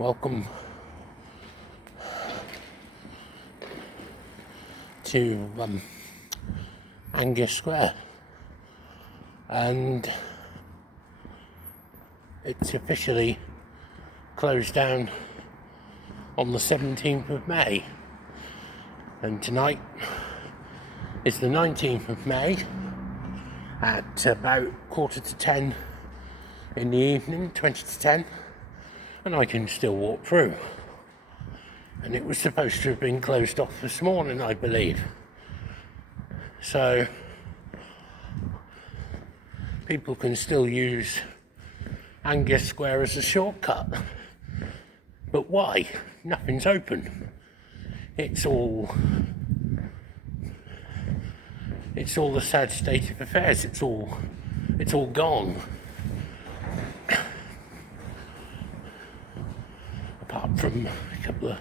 Welcome to Anglia Square, and it's officially closed down on the 17th of May, and tonight is the 19th of May at about 9:45 in the evening, 20 to 10, and I can still walk through. And it was supposed to have been closed off this morning, I believe. So people can still use Anglia Square as a shortcut. But why? Nothing's open. It's all the sad state of affairs. It's all gone. Apart from a couple of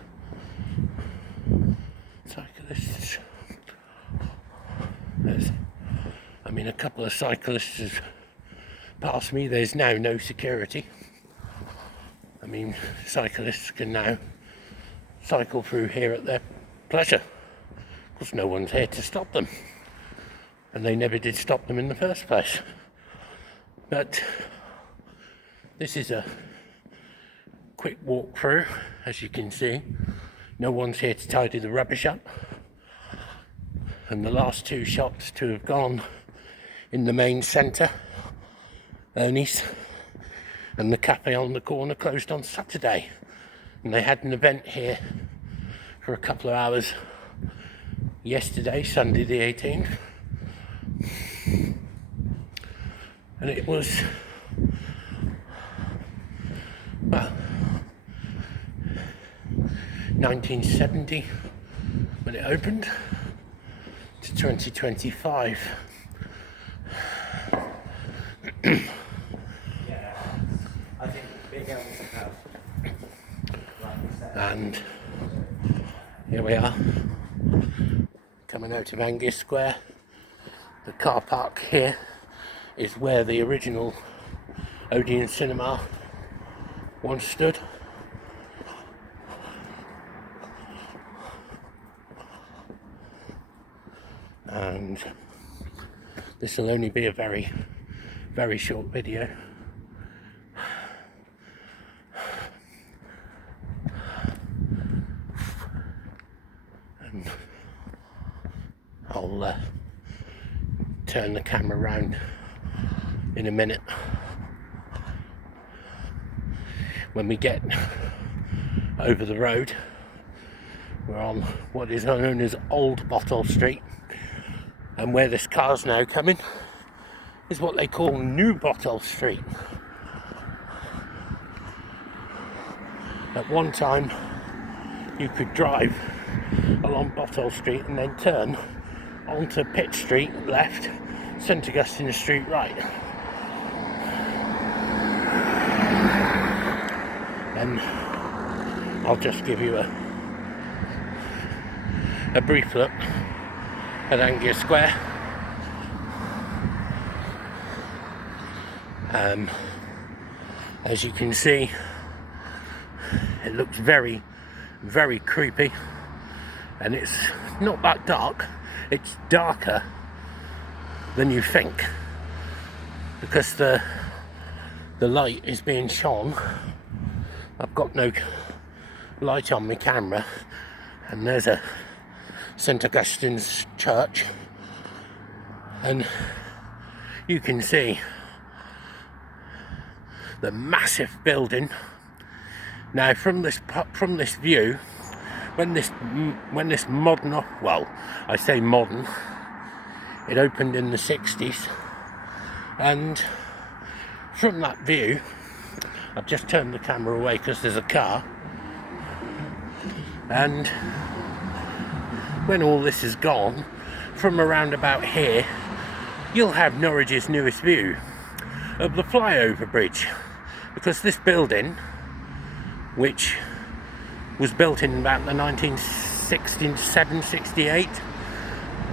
cyclists. A couple of cyclists have passed me. There's now no security. Cyclists can now cycle through here at their pleasure, because no one's here to stop them. And they never did stop them in the first place. But this is a quick walk through, as you can see. No one's here to tidy the rubbish up. And the last two shops to have gone in the main centre, Ernie's and the cafe on the corner, closed on Saturday. And they had an event here for a couple of hours yesterday, Sunday the 18th. And it was, 1970 when it opened to 2025. I think being able to have, and here we are, coming out of Anglia Square. The car park here is where the original Odeon cinema once stood. And this will only be a very, very short video. And I'll turn the camera around in a minute. When we get over the road, we're on what is known as Old Bottle Street, and where this car's now coming is what they call New Bottle Street. At one time you could drive along Bottle Street and then turn onto Pitt Street left, St Augustine Street right. And I'll just give you a brief look at Anglia Square. As you can see, it looks very, very creepy, and it's not that dark. It's darker than you think, because the light is being shone. I've got no light on my camera, and there's a St Augustine's church, and you can see the massive building. Now from this view, when this modern, well, I say modern, it opened in the 60s, and from that view, I've just turned the camera away because there's a car, and when all this is gone, from around about here, you'll have Norwich's newest view of the flyover bridge, because this building, which was built in about the 1967, 68,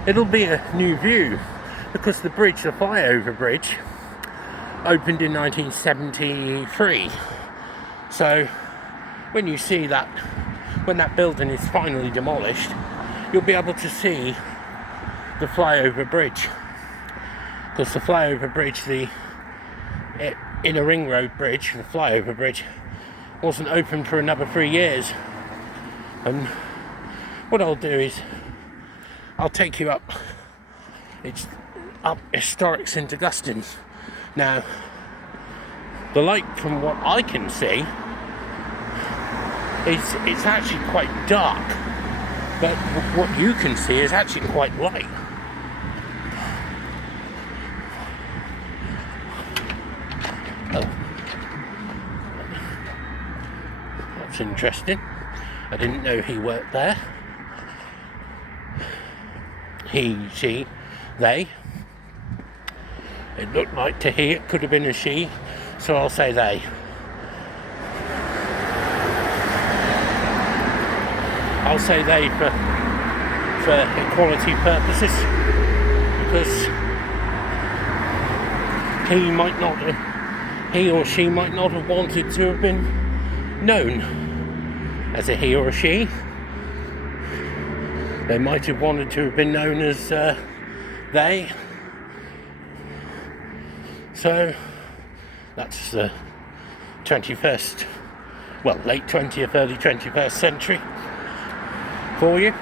it'll be a new view, because the flyover bridge, opened in 1973. So when you see that, when that building is finally demolished, you'll be able to see the flyover bridge. Because the flyover bridge, the inner ring road bridge, the flyover bridge, wasn't open for another 3 years. And what I'll do is I'll take you up. It's up historic St Augustine's. Now, the light from what I can see is it's actually quite dark, but what you can see is actually quite light. Oh, that's interesting. I didn't know he worked there. He, she, they. It looked like to he, it could have been a she, so I'll say they. I'll say they for equality purposes, because he or she might not have wanted to have been known as a he or a she. They might have wanted to have been known as they. So that's the 21st, well, late 20th, early 21st century for you.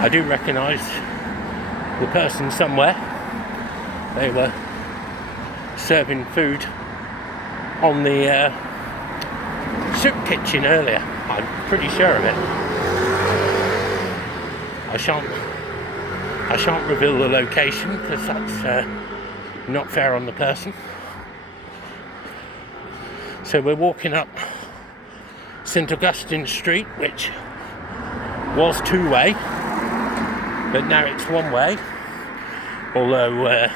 I do recognise the person somewhere. They were serving food on the soup kitchen earlier. I'm pretty sure of it. I shan't reveal the location because that's not fair on the person. So we're walking up St Augustine Street, which was two-way, but now it's one-way, although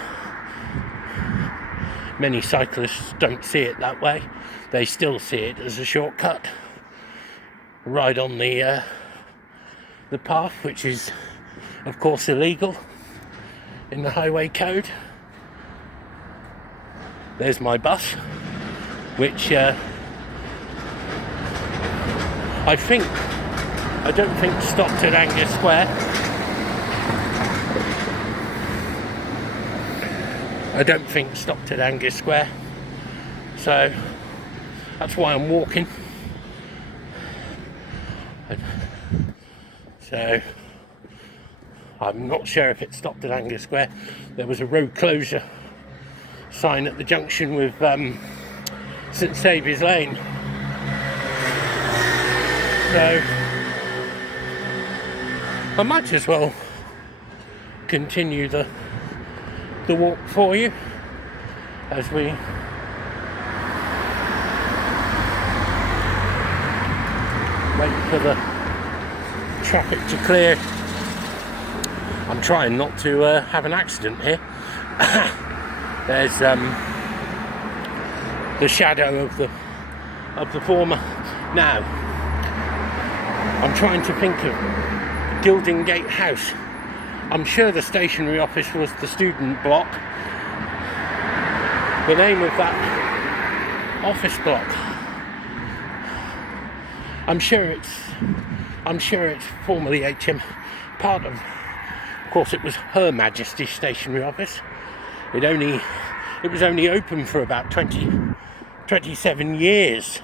many cyclists don't see it that way. They still see it as a shortcut right on the path, which is of course illegal in the highway code. There's my bus, which I don't think stopped at Anglia Square. I don't think stopped at Anglia Square, so that's why I'm walking. So I'm not sure if it stopped at Anglia Square. There was a road closure sign at the junction with St Saviour's Lane. So I might as well continue the walk for you as we wait for the traffic to clear. I'm trying not to have an accident here. There's the shadow of the former. Now I'm trying to think of Gilding Gate House. I'm sure the stationery office was the student block. The name of that office block. I'm sure it's formerly HM. Part of course, it was Her Majesty's stationery office. It was only open for about 27 years.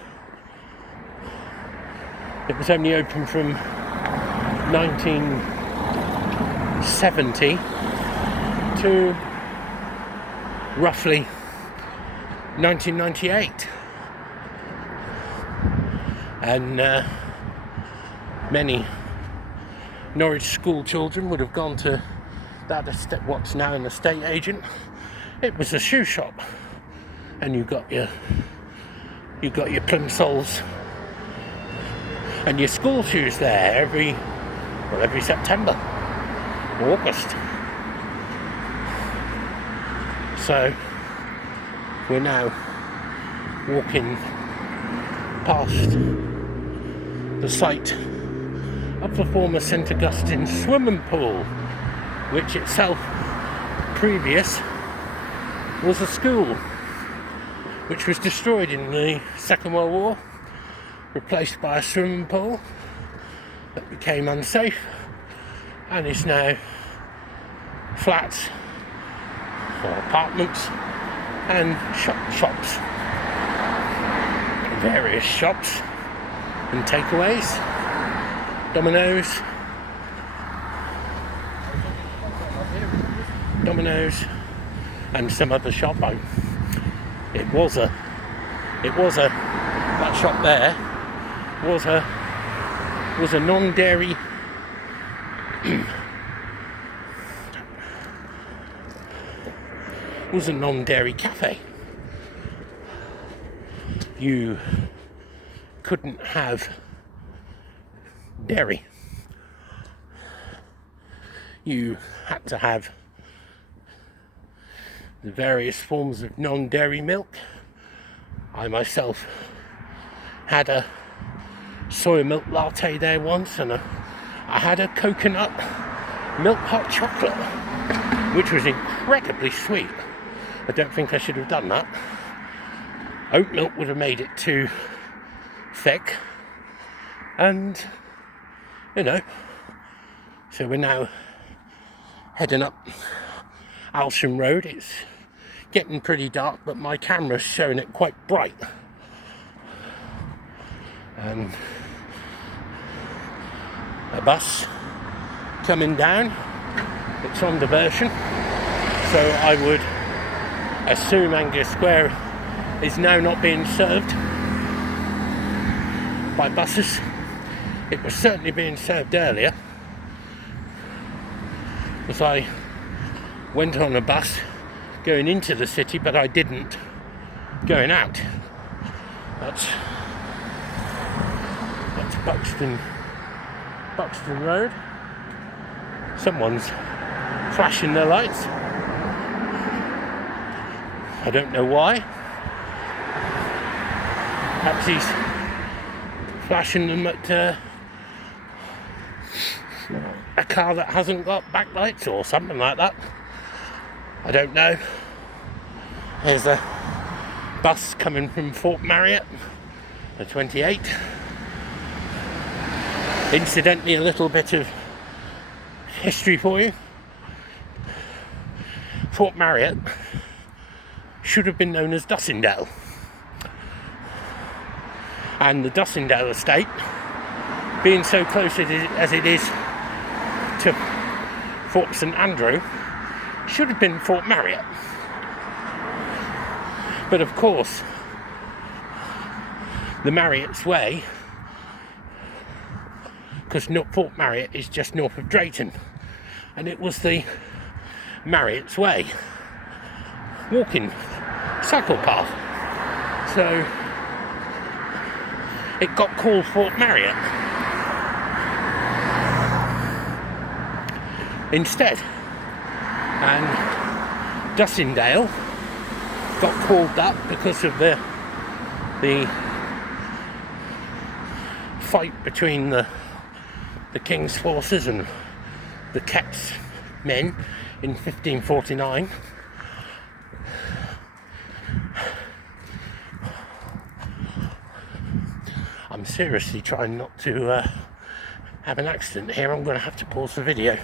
It was only open from 1970 to roughly 1998. And many Norwich school children would have gone to that what's now an estate agent. It was a shoe shop, and you got your plimsolls and your school shoes there every September, August. So we're now walking past the site of the former St Augustine swimming pool, which itself previous was a school. which was destroyed in the Second World War, replaced by a swimming pool that became unsafe and is now flats or apartments and shops, various shops and takeaways, Domino's and some other shop. That shop there was a non-dairy was a non-dairy cafe. You couldn't have dairy. You had to have the various forms of non-dairy milk. I myself had a soy milk latte there once, and I had a coconut milk hot chocolate, which was incredibly sweet. I don't think I should have done that. Oat milk would have made it too thick, and so we're now heading up Aylsham Road. It's getting pretty dark, but my camera's showing it quite bright. And a bus coming down, it's on diversion, so I would assume Anglia Square is now not being served by buses. It was certainly being served earlier, because I went on a bus going into the city, but I didn't going out. That's Buxton Road. Someone's flashing their lights. I don't know why. Perhaps he's flashing them at a car that hasn't got backlights or something like that. I don't know. There's a bus coming from Fort Marriott, the 28. Incidentally, a little bit of history for you. Fort Marriott should have been known as Dussindale. And the Dussindale estate, being so close as it is to Fort St Andrew, should have been Fort Marriott. But of course, the Marriott's Way, because Fort Marriott is just north of Drayton, and it was the Marriott's Way walking cycle path, so it got called Fort Marriott instead, and Dussindale got called that because of the fight between the King's forces and the Kett's men in 1549. I'm seriously trying not to have an accident here. I'm going to have to pause the video.